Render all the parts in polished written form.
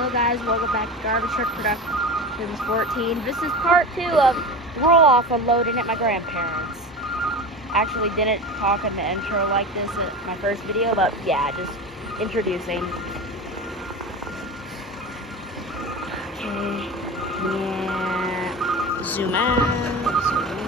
Hello guys, welcome back to Garbage Truck Productions 14. This is part 2 of roll-off unloading at my grandparents. Actually didn't talk in the intro like this at my first video, but yeah, just introducing. Okay, yeah, zoom out, zoom in.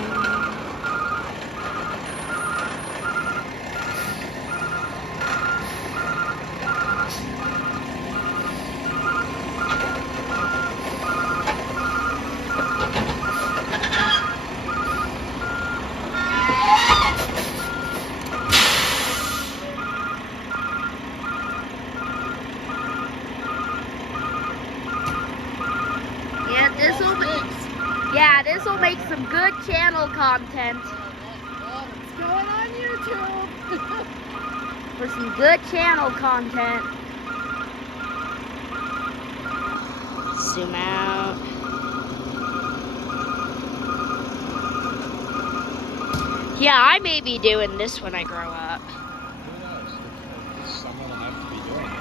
This will make some good channel content. What's going on YouTube? For some good channel content. Zoom out. Yeah, I may be doing this when I grow up. Who knows? Someone will have to be doing it.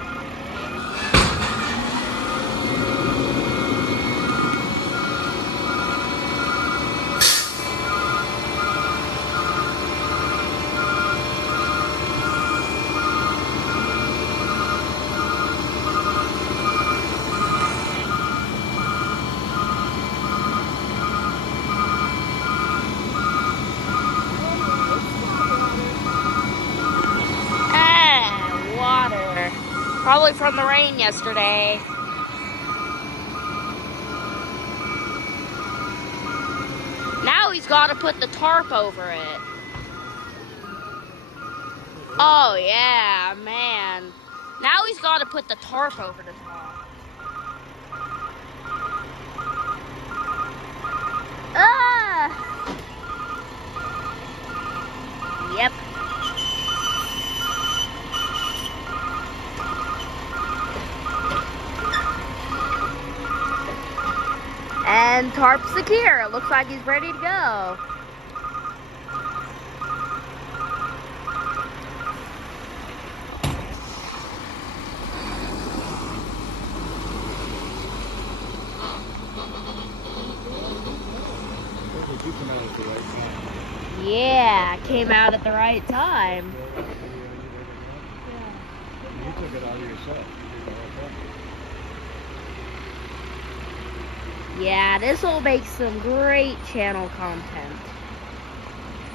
Water. Probably from the rain yesterday. Now he's got to put the tarp over it. Oh yeah, man. Now he's got to put the tarp over the top. Ah! Yep. And tarp secure. It looks like he's ready to go. Yeah, came out at the right time. You took it out of yourself. Yeah, this will make some great channel content.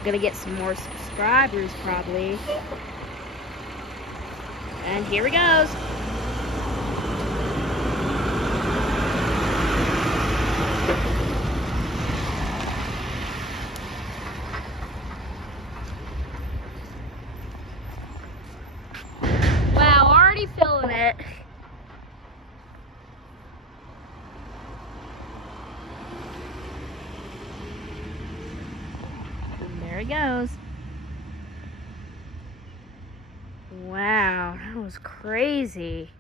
Gonna get some more subscribers probably. And here he goes. Wow, already filling it. There he goes. Wow, that was crazy.